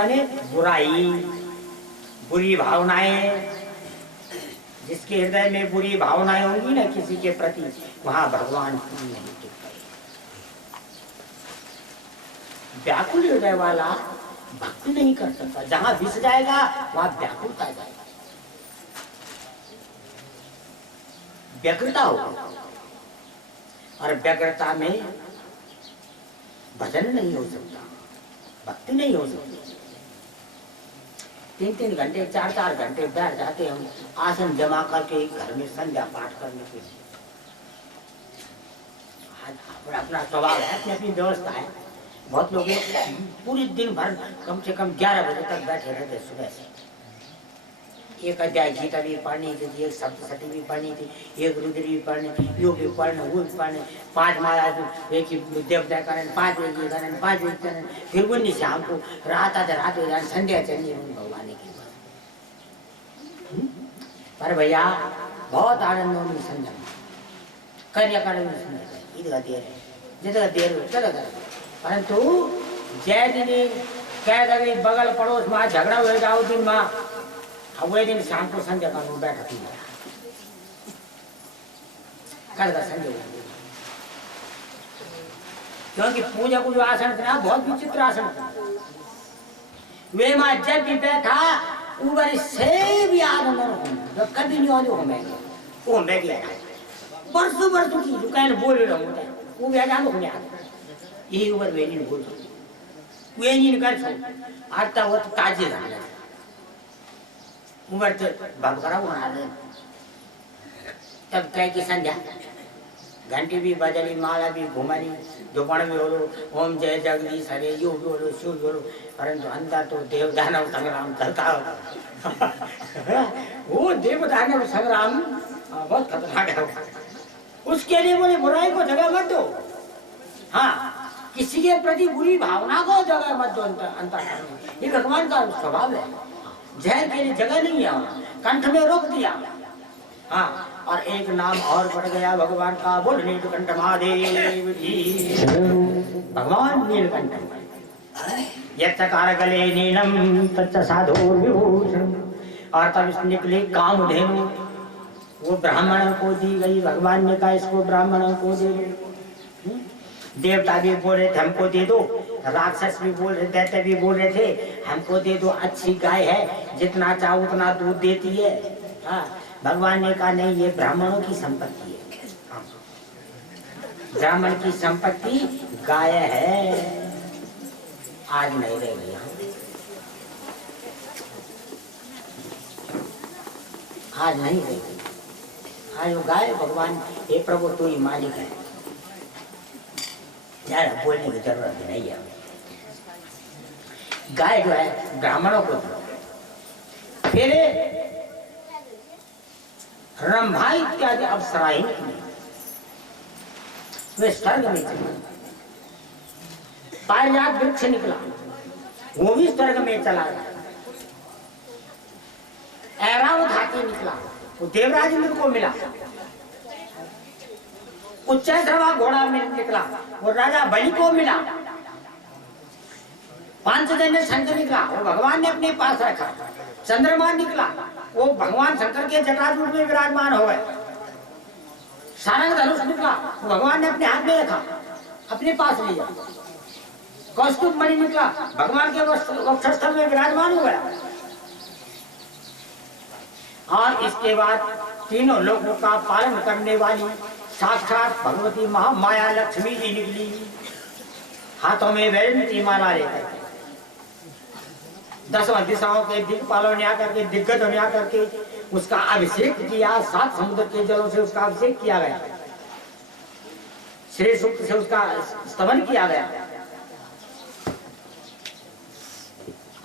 माने बुराई, बुरी भावनाएं, जिसके हृदय में बुरी भावनाएं होंगी ना किसी के प्रति, वहां भगवान नहीं टिक पाएगा। व्याकुल हृदय वाला भक्ति नहीं कर सकता। जहां विष जाएगा वहां व्याकुलता जाएगा, व्यग्रता होगी, और व्यग्रता में भजन नहीं हो सकता, भक्ति नहीं हो सकती। 3-3 घंटे 4-4 घंटे बैठ जाते हम आसन जमा करके घर में संध्या पाठ करने के लिए। अपना स्वभाव है, अपनी अपनी व्यवस्था है। बहुत लोग पूरी दिन भर कम से कम 11 बजे तक बैठे रहते सुबह से। एक अध्याय गीता भी पढ़नी थी, एक सप्तशती भी पढ़नी थी, एक रुद्र भी पढ़नी, योग भी पढ़ने, वो भी पढ़ने, 5 माला एक ही देवता करें, 5 वेद करें, 5 वेद करें, फिर वो नहीं शाम को रात आधे रात हो जाए, संध्या चलनी भगवान की बात। पर भैया बहुत आनंद हो संध्या कार्य संध्या देर जितना देर चला कर, परंतु जय दिन कह दे बगल पड़ोस में झगड़ा हो जाओ दिन माँ, वही दिन शाम को संध्या का बैठा थी कर संजय, क्योंकि पूजा को जो आसन था बहुत विचित्र आसन था। वे माँ जब भी बैठा ऊपर से भी आनंद जो कभी नहीं आने वो मैं गया वर्षों की दुकान बोल रहा हूँ वो बैठा लो यही ऊपर वे नहीं बोल वे नहीं कर आता वो तो ताजे रहना उम्र तो भगवरा बना दे। तब कह की संध्या घंटी भी बजली, माला भी घुमानी, दुकान भी बोलो ओम जय जगदीश हरे, यो बोलो शिव बोलो, परंतु अंदर तो देव दानव संग्राम चलता हो। वो देव दानव संग्राम बहुत खतरनाक है। उसके लिए बोले बुराई को जगह मत दो, हाँ किसी के प्रति बुरी भावना को जगह मत दो। अंतर ये भगवान का स्वभाव है। जहर के लिए जगह नहीं है, कंठ में रोक दिया। हाँ, और एक नाम और बढ़ गया भगवान का, बोल नीलकंठ महादेव जी। भगवान नीलकंठ यत्कार गले नीलम तच्च साधो विभूषण। और तब इस निकली कामधेनु, वो ब्राह्मण को दी गई। भगवान ने कहा इसको ब्राह्मण को दे दो। देवता भी बोल रहे थे हमको दे दो, राक्षस भी बोल रहे, दैत्य भी बोल रहे थे हमको दे दो, अच्छी गाय है, जितना चाहो उतना दूध देती है। हाँ, भगवान ने कहा नहीं, ये ब्राह्मणों की संपत्ति है। ब्राह्मण की संपत्ति गाय है। आज नहीं रह गया, आज नहीं रह गई। आज वो गाय भगवान, हे प्रभु तू ही मालिक है, यार बोलने की जरूरत नहीं है। गाय जो है ब्राह्मणों को दो। फिर रंभा इत्यादि अप्सराएं वे स्वर्ग में चले। पारिजात वृक्ष निकला, वो भी स्वर्ग में चला गया। ऐरावत हाथी निकला, वो देवराज इंद्र को मिला। उच्चैश्रवा घोड़ा में निकला, वो राजा बलि को मिला। पांचजन्य शंकर निकला, वो भगवान ने अपने पास रखा। चंद्रमा निकला, वो भगवान शंकर के जटाजूट में विराजमान हो गए। सारंग धनुष निकला, वो भगवान ने अपने हाथ में रखा, अपने पास लिया। कौस्तुभ मणि निकला, भगवान के वक्षस्थल में विराजमान हो गया। और इसके बाद तीनों लोगों का पालन करने वाली साक्षात भगवती महामाया लक्ष्मी जी निकली, हाथों में वैजयंती माला लेकर। 10 दिशाओं के दिक्पालों ने आकर के, दिग्गजों ने आकर के उसका अभिषेक किया। 7 समुद्र के जलों से उसका अभिषेक किया गया, श्री सूक्त से उसका स्तवन किया गया।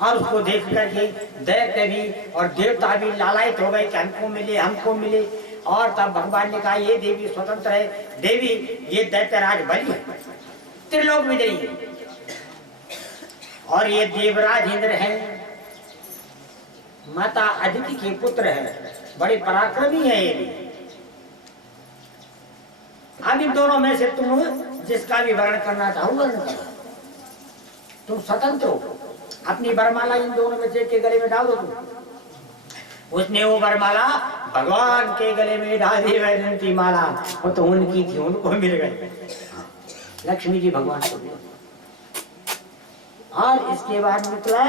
और उसको देख करके दैत्य भी और देवता भी लालायित हो गए कि हमको मिले, हमको मिले। और तब भगवान ने कहा ये देवी स्वतंत्र है, देवी ये दैत्यराज बलि है, त्रिलोक विजयी है, और ये देवराज इंद्र है, माता अदिति के पुत्र है, बड़े पराक्रमी है ये। अब इन दोनों में से तुम जिसका भी वर्णन करना चाहो वर्णन करो, तुम स्वतंत्र हो। अपनी वरमाला इन दोनों में से के गले में डाल दो तुम। उसने वो वरमाला भगवान के गले में डाल दी, वैजयंती माला वो तो उनकी थी, उनको मिल गई। लक्ष्मी जी भगवान को मिल। और इसके बाद निकला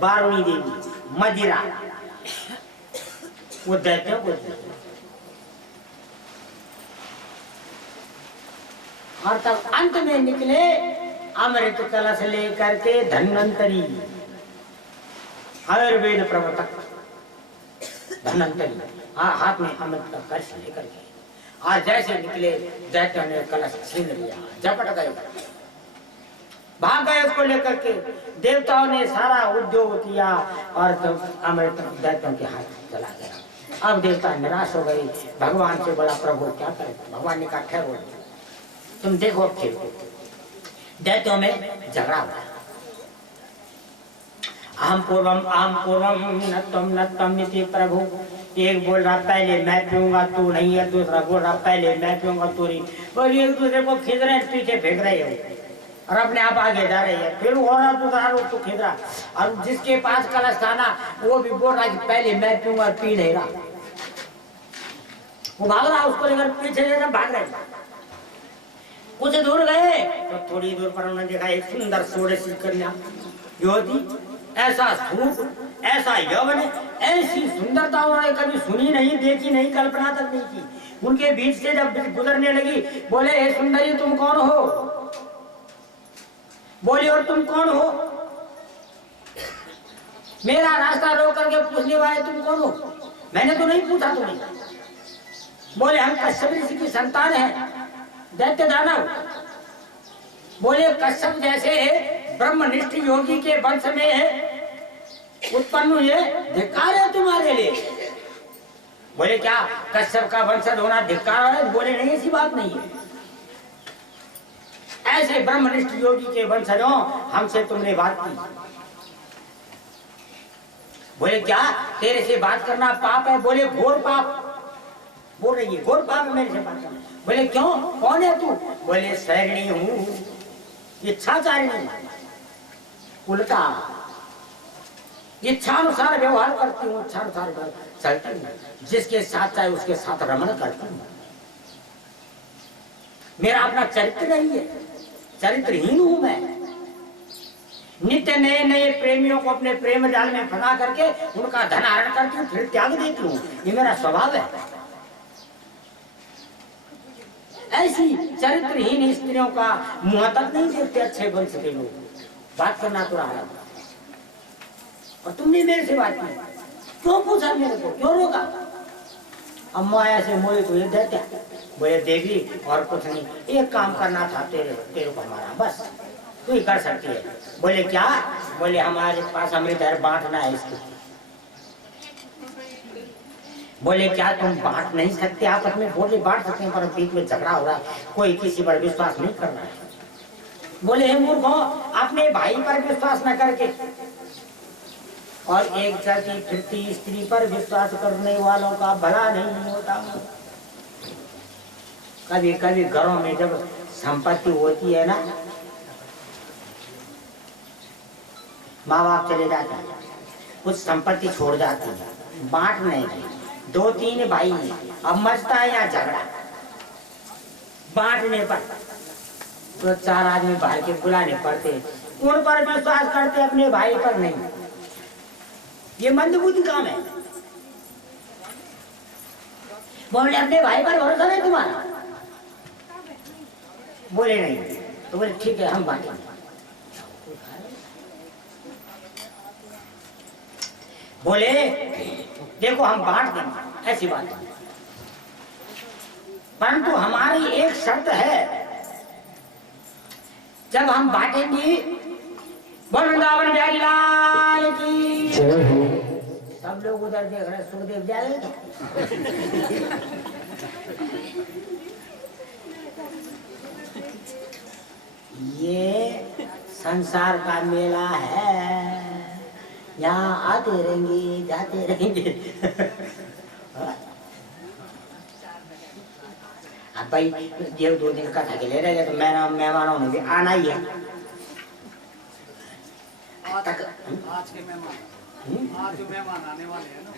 बारुणी देवी मदिरा, वो दैत्यों को और तब अंत में निकले अमृत कलश लेकर के धन्वंतरी, आयुर्वेद प्रवर्तक धन्वंतरी, हाथ में अमृत का कलश लेकर के। आज जैसे निकले दैत्यों ने कलश छीन लिया, झपट गए, भाग गए उसको लेकर के। देवताओं ने सारा उद्योग किया और तो अमृत दैत्यों के हाथ चला गया। अब देवता निराश हो गए, भगवान से बड़ा प्रभु क्या करे। भगवान ने कहा ठहरो, तुम देखो अब खेल। दैत्यों में झगड़ा हुआ, अहम पूर्वम न त्वम इति प्रभु। एक बोल रहा पहले मैं पीऊंगा तू नहीं है, दूसरा बोल रहा पहले मैं पीऊंगा तू नहीं। और एक दूसरे को खींच रहे हैं, पीछे फेंक रहे हो और अपने आप आगे जा रहे हैं। फिर हो रहा दूसरा रोक तो खींच रहा, और जिसके पास कलश था ना वो भी बोल रहा कि पहले मैं पीऊंगा, पी नहीं रहा। वो भाग रहा, उसको लेकर पीछे लेकर भाग रहे। कुछ दूर गए तो थोड़ी दूर पर उन्होंने देखा एक सुंदर षोडशी कन्या युवती, ऐसा रूप, ऐसा यौवन, ऐसी सुंदरता उन्होंने कभी सुनी नहीं, देखी नहीं, कल्पना तक नहीं की। उनके बीच से जब गुजरने लगी, बोले हे सुंदरी तुम कौन हो? बोली और तुम कौन हो? मेरा रास्ता रोक करके पूछने वाले तुम कौन हो? मैंने तो नहीं पूछा तुम्हें। बोले हम कश्यप ऋषि की संतान हैं, दैत्य दानव। बोले कश्यप जैसे ब्रह्मनिष्ठ योगी के वंश में है उत्पन्न हुए, धिक्कार है तुम्हारे लिए। बोले क्या कश्यप का वंशज होना धिक्कार है? बोले नहीं, ऐसी बात नहीं है। ऐसे ब्रह्मनिष्ठ योगी के वंशजों हमसे तुमने बात की। बोले क्या तेरे से बात करना पाप है? बोले घोर पाप। बोल रही है घोर पाप है मेरे से बात करना। बोले क्यों, कौन है तू? बोले शैरणी हूँ, इच्छाचारिणी, उल्टा इच्छानुसार व्यवहार करती हूँ, इच्छानुसार चलती हूँ, जिसके साथ चाहे उसके साथ रमण करती हूँ। मेरा अपना चरित्र नहीं है, चरित्रहीन हूं मैं। नित्य नए नए प्रेमियों को अपने प्रेम जाल में फंसा करके उनका धन हरण करती हूँ, फिर त्याग देती हूँ। ये मेरा स्वभाव है। ऐसी चरित्रहीन स्त्रियों का मुंह तक नहीं देखते अच्छे वंश के लोग। बात करना तो रहा, और तुमने मेरे से बात की, क्यों पूछा मेरे को, क्यों रोका? अम्मा ऐसे मोए तो ये देते। बोले देवी और कुछ नहीं, एक काम करना था तेरे को हमारा, बस तू ही कर सकती है। बोले क्या? बोले हमारे पास अमृत है, बांटना है इसको। बोले क्या तुम बांट नहीं सकते आपस में? बोले बांट सकते हैं, पर बीच में झगड़ा हो रहा है, कोई किसी पर विश्वास नहीं कर रहा है। बोले हे मूर्खो, अपने भाई पर विश्वास न करके और एक चलती फिरती स्त्री पर विश्वास करने वालों का भला नहीं होता। कभी कभी घरों में जब संपत्ति होती है ना, माँ बाप चले जाते हैं, कुछ संपत्ति छोड़ जाती है, बांट नहीं की। 2-3 भाई हैं, अब मचता है यहाँ झगड़ा। बांटने पर तो 4 आदमी भाई के बुलाने पड़ते, उन पर विश्वास करते, अपने भाई पर नहीं। ये मंदबुद्धि काम है। बोले अपने भाई पर भरोसा नहीं तुम्हारा? बोले नहीं। तो बोले ठीक है हम बांटेंगे। बोले देखो हम बांट देंगे, ऐसी बात है, परंतु हमारी एक शर्त है, जब हम बांटेंगे, वृंदावन बिहारी लाल की। सब लोग उधर देख रहे, सुखदेव जाए। ये संसार का मेला है, यहाँ आते रहेंगे जाते रहेंगे। अब भाई 1-2 दिन का थकेले रहेगा तो मेहमानों ने भी आना ही है। तक आज के मेहमान, आज जो मेहमान आने वाले हैं ना,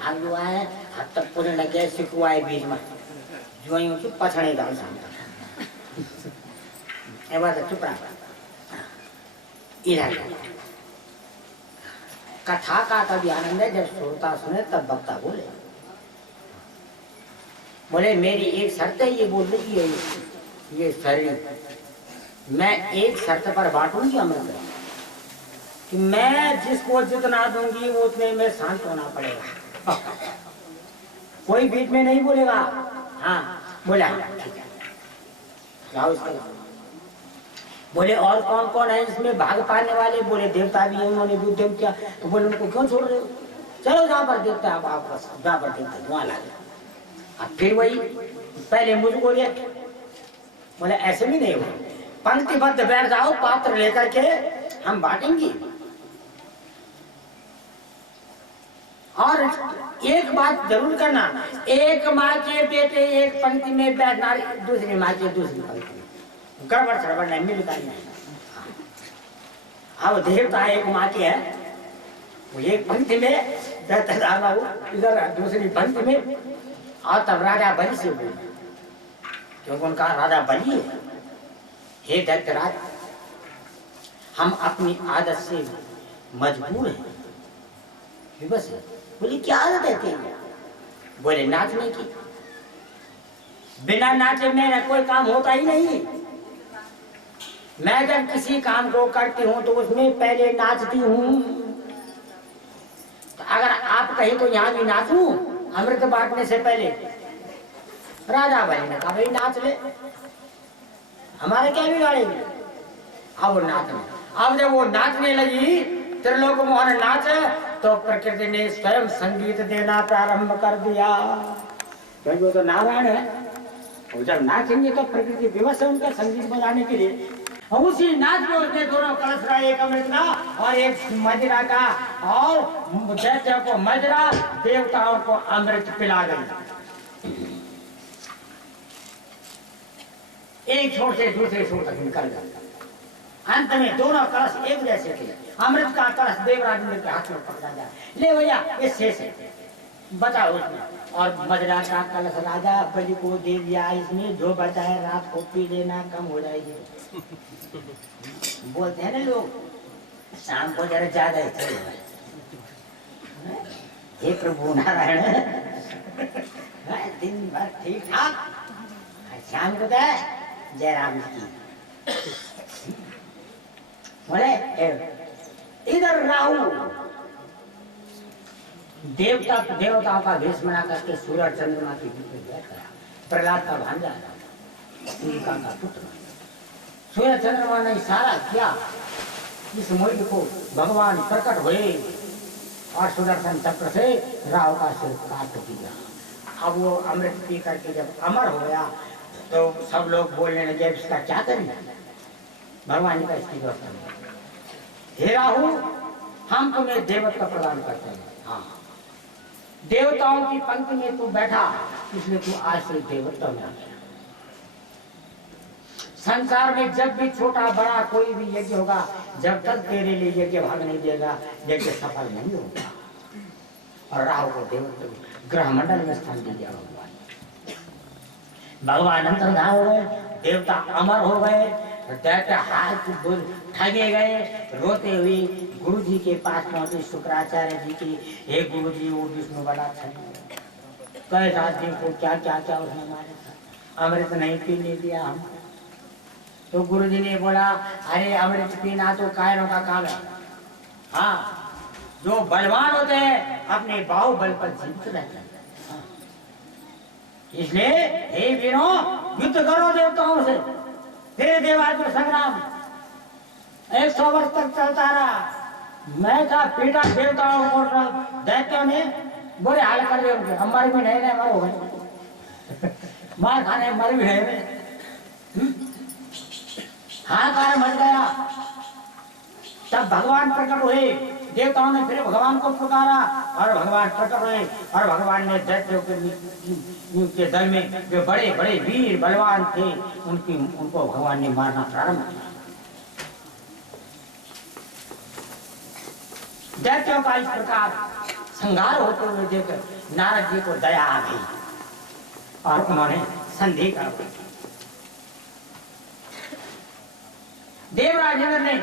आलू आए हाथ तक पूरे लगे सिकुआए बीच में जो यूं चुप पछड़े डाल सामने ए बात चुप रहा इधर कथा का तभी आनंद है जब श्रोता सुने तब वक्ता बोले बोले मेरी एक शर्त है ये बोलने की है ये शरीर मैं एक शर्त पर बांटूंगी अमृत कि मैं जिसको जितना दूंगी वो उतने में शांत होना पड़ेगा कोई बीच में नहीं बोलेगा हाँ बोला ठीक है बोले और कौन कौन है इसमें भाग पाने वाले बोले देवता भी है उन्होंने भी उद्यम किया तो बोले उनको क्यों छोड़ रहे हो चलो जहाँ पर देवता है वापस जहाँ पर देवता वहां ला गया अब फिर वही पहले मुझको लिया बोले ऐसे भी नहीं हो पंक्तिबद्ध बैठ जाओ पात्र लेकर के हम बांटेंगे और एक बात जरूर करना एक माँ के बेटे एक पंक्ति में बैठना दूसरी माँ के दूसरी पंक्ति में गड़बड़ सड़बड़ नहीं मिलता नहीं अब देवता एक माँ की है वो एक पंक्ति में इधर दूसरी पंक्ति में और तब राजा बलि से बोले क्योंकि उनका राजा बलि है हे दैत्यराज हम अपनी आदत से मजबूर हैं विवश है बोली क्या आदत है तेरी बोले नाचने की बिना नाचे मेरा कोई काम होता ही नहीं मैं जब किसी काम को करती हूँ तो उसमें पहले नाचती हूँ तो अगर आप कहीं तो यहाँ भी नाचूं अमृत बांटने से पहले राजा भाई ने कहा भाई नाच ले हमारे क्या बिगाड़ेगी अब वो नाचने अब जब वो नाचने लगी त्रिलोक मोहन नाचे तो प्रकृति ने स्वयं संगीत देना प्रारंभ कर दिया क्योंकि वो तो नारायण है और जब नाचेंगे तो प्रकृति विवश है उनका संगीत बजाने के लिए और उसी नाच में उसने दोनों कलश रहा एक अमृत का और एक मदिरा का और दैत्यों को मदिरा देवताओं को अमृत पिला गई एक छोर से दूसरे छोर तक निकल गया अंत में दोनों कलश एक जैसे थे अमृत का कलश देवराज के हाथ में पकड़ा जाए ले भैया ये शेष है बताओ उसमें और मदिरा का कलश राजा बलि को दे दिया इसमें जो बचाए रात को पी लेना कम हो जाएगी बोलते हैं ना लोग शाम को जरा ज्यादा ही हे प्रभु नारायण दिन भर ठीक ठाक शाम को तो जय राम जी बोले इधर राहु देवताओं का वेश बना करके सूरज चंद्रमा के बीच में बैठा प्रहलाद का भांजा का पुत्र सूर्य चंद्रमा ने इशारा किया इस मोहित को भगवान प्रकट हुए और सुदर्शन चक्र से राहु का सिर काट दिया अब वो अमृत पी करके जब अमर हो गया तो सब लोग बोलने लगे इसका क्या करें भगवान का इसकी व्यवस्था नहीं हे राहु हम तुम्हें देवत्व प्रदान करते हैं हाँ देवताओं की पंक्ति में तू बैठा इसलिए तू आज से देवत्व में आ गया संसार में जब भी छोटा बड़ा कोई भी यज्ञ होगा जब तक तेरे लिए यज्ञ भाग नहीं देगा यज्ञ सफल नहीं होगा और राहु को देवत्व ग्रह मंडल में स्थान दिया भगवान अंतर्धान हो गए देवता अमर हो गए दैत्य हाथ ठगे गए रोते हुए गुरु जी के पास पहुंचे शुक्राचार्य जी की हे गुरु जी वो विष्णु बड़ा था कई राज्यों को क्या क्या क्या उसने मारा था अमृत नहीं पीने दिया हम तो गुरु जी ने बोला अरे अमृत पीना तो कायरों का काम है हाँ जो बलवान होते हैं अपने बाहुबल पर जीवित रहते हैं इसलिए हे वीरों युद्ध करो देवताओं से फिर देवासुर संग्राम 100 वर्ष तक चलता रहा मैं कहा पीटा देवताओं को दैत्यों ने बुरे हाल कर दिए उनके हम मर भी नहीं रहे मर हो गए मार खाने मर भी नहीं रहे हाहाकार मच गया तब भगवान प्रकट हुए देवताओं ने फिर भगवान को पुकारा और भगवान प्रकट हुए और भगवान ने दैत्यों के दल में जो बड़े बड़े वीर बलवान थे उनको भगवान ने मारना प्रारंभ किया दैत्यों का इस प्रकार संहार होते हुए देख नारद जी को दया आ गई और उन्होंने संधि कर दी। देवराज इंद्र ने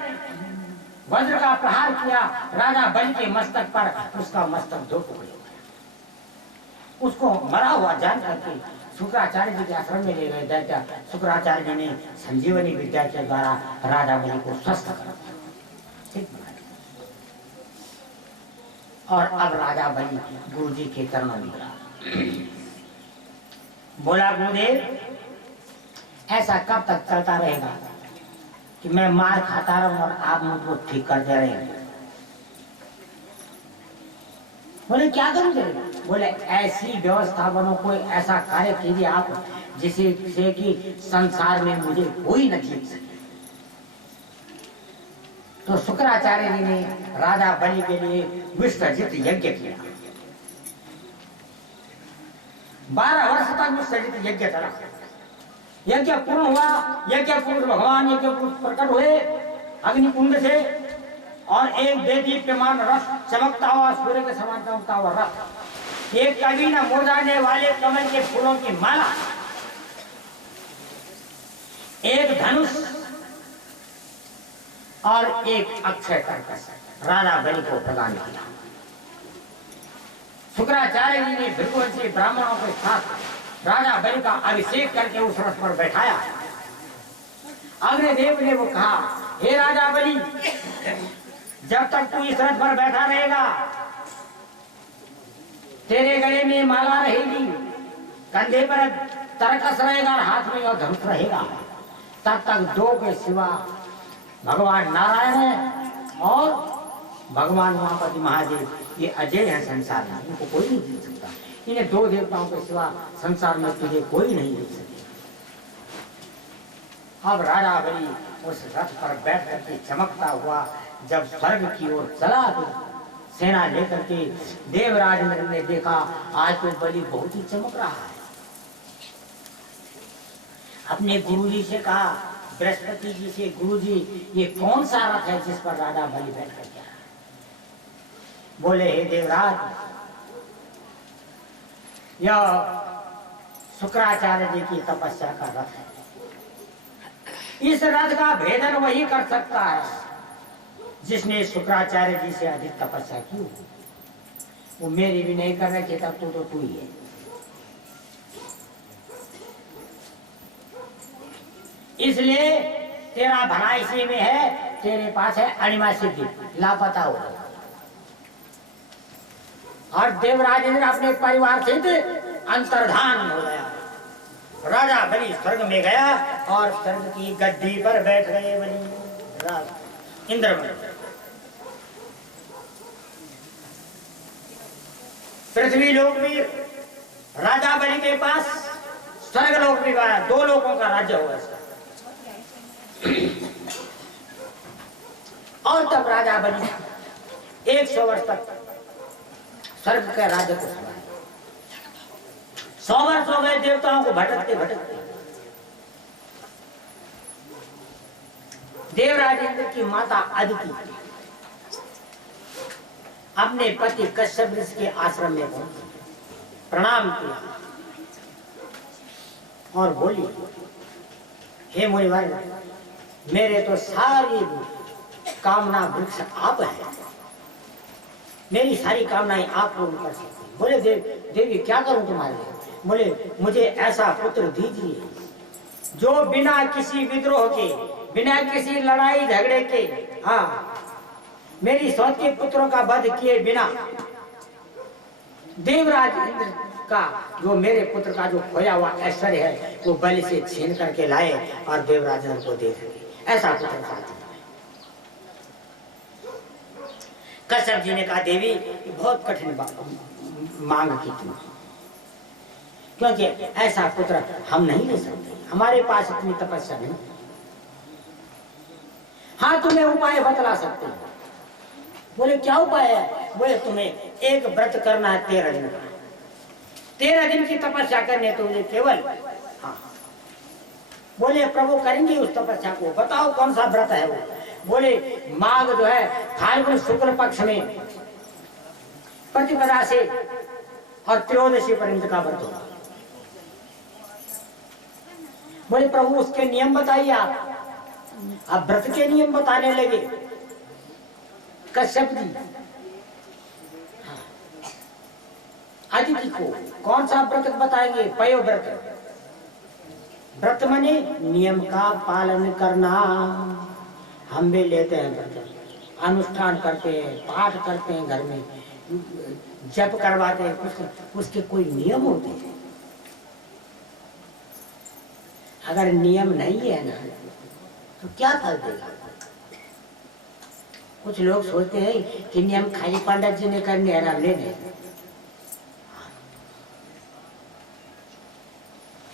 वज्र का प्रहार किया राजा बलि के मस्तक पर, उसका मस्तक दो टुकड़े हो गया। उसको मरा हुआ जान करके शुक्राचार्य जी के आश्रम में ले गए दैत्य। शुक्राचार्य जी ने संजीवनी विद्या के द्वारा राजा बलि को स्वस्थ कर दिया और अब राजा बलि गुरु जी के चरणों में गिरा। बोला गुरुदेव ऐसा कब तक चलता रहेगा कि मैं मार खाता रहूं और आप मुझको ठीक करते रहेंगे? बोले क्या करूंगे? बोले ऐसी व्यवस्था बनो, कोई ऐसा कार्य कीजिए आप जिससे से कि संसार में मुझे कोई न जीत सके। तो शुक्राचार्य जी ने राजा बलि के लिए विश्वजित यज्ञ किया। 12 वर्ष तक विश्वजित यज्ञ चला। यज्ञ पूर्ण हुआ। यज्ञ पुरुष भगवान यज्ञ पुरुष प्रकट हुए अग्निकुंड से और एक देदीप्यमान रस चमकता हुआ सूर्य के समान चमकता हुआ रस, एक कभी न मुरझाने वाले कमल के फूलों की माला, एक धनुष और एक अक्षय कर्कश राजा बलि को प्रदान किया। शुक्राचार्य जी ने भृगुवंशी ब्राह्मणों के साथ राजा बलि का अभिषेक करके उस रथ पर बैठाया। अग्निदेव ने वो कहा, हे राजा बलि, जब तक तू इस रथ पर बैठा रहेगा, तेरे गले में माला रहेगी, कंधे पर तरकस रहेगा और हाथ में और धनुष रहेगा, तब तक दो के सिवा भगवान नारायण है और भगवान उमापति महादेव, ये अजय है संसार में, इनको कोई नहीं जीत सकता। इन्हें दो देवताओं के सिवा संसार में तुझे कोई नहीं जीत सके। अब राजा बलि उस रथ पर बैठ करके चमकता हुआ जब स्वर्ग की ओर चला तो सेना लेकर के देवराज इंद्र ने देखा आज तो बलि बहुत ही चमक रहा है। अपने गुरुजी से कहा, बृहस्पति जी से, गुरुजी ये कौन सा रथ है जिस पर राजा बलि बैठ कर गया? बोले, हे देवराज, यह शुक्राचार्य जी की तपस्या का रथ है। इस रथ का भेदन वही कर सकता है जिसने शुक्राचार्य जी से अधिक तपस्या की। वो मेरी भी नहीं कर रहे थे, तब तो तू ही है। इसलिए तेरा भला इसी में है, तेरे पास है अणिमा सिद्धि, लापता हो। और देवराज इंद्र अपने परिवार सहित अंतर्धान हो गया। राजा बलि स्वर्ग में गया और स्वर्ग की गद्दी पर बैठ गए बलि इंद्र बलि। पृथ्वी लोक भी राजा बलि के पास, स्वर्ग लोक भी गया, दो लोकों का राज्य हुआ इसका। और तब राजा बलि 100 वर्ष तक स्वर्ग के राज्य को संभाला। 100 वर्ष हो गए देवताओं को भटकते भटकते। देवराज इंद्र की माता अदिति अपने पति कश्यप ऋषि के आश्रम में पहुंची, प्रणाम किया और बोली, हे मुनिवर, मेरे तो सारी कामना वृक्ष आप हैं, मेरी सारी कामनाएं आप पूर्ण कर सकते हैं। बोले, देवी क्या करूं तुम्हारे लिए? बोले, मुझे ऐसा पुत्र दीजिए जो बिना किसी विद्रोह के, बिना किसी लड़ाई झगड़े के, हाँ, मेरी सौत के पुत्रों का वध किए बिना देवराज इंद्र का जो मेरे पुत्र का जो खोया हुआ ऐश्वर्य है वो बलि से छीन करके लाए और देवराज इंद्र को दे सके, ऐसा पुत्र चाहती है। कश्यप जी ने कहा, देवी बहुत कठिन मांग की तुम, क्योंकि ऐसा पुत्र हम नहीं ले सकते, हमारे पास इतनी तपस्या नहीं। हाँ, तुम्हें उपाय बतला सकते हैं। बोले, क्या उपाय है? बोले, तुम्हें एक व्रत करना है 13 दिन का, 13 दिन की तपस्या करनी है तुम्हें केवल। हाँ। बोले, प्रभु करेंगे उस तपस्या को, बताओ कौन सा व्रत है वो? बोले माघ जो है फाल्गुन शुक्ल पक्ष में प्रतिपदा से और त्रयोदशी पर्यंत का व्रत होगा। बोले प्रभु उसके नियम बताइए आप। अब व्रत के नियम बताने लगे कश्यप जी। अदिति को कौन सा व्रत बताएंगे? पयो व्रत। व्रत माने नियम का पालन करना। हम भी लेते हैं व्रत, अनुष्ठान करते हैं, पाठ करते हैं, घर में जप करवाते हैं, उसके कोई नियम होते हैं। अगर नियम नहीं है ना तो क्या फल देगा? कुछ लोग सोचते हैं कि नियम खाली पंडित जी ने करने हैं, हम लेने।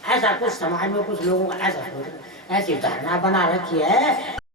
ऐसा कुछ समाज में कुछ लोगों का ऐसा ऐसी धारणा बना रखी है।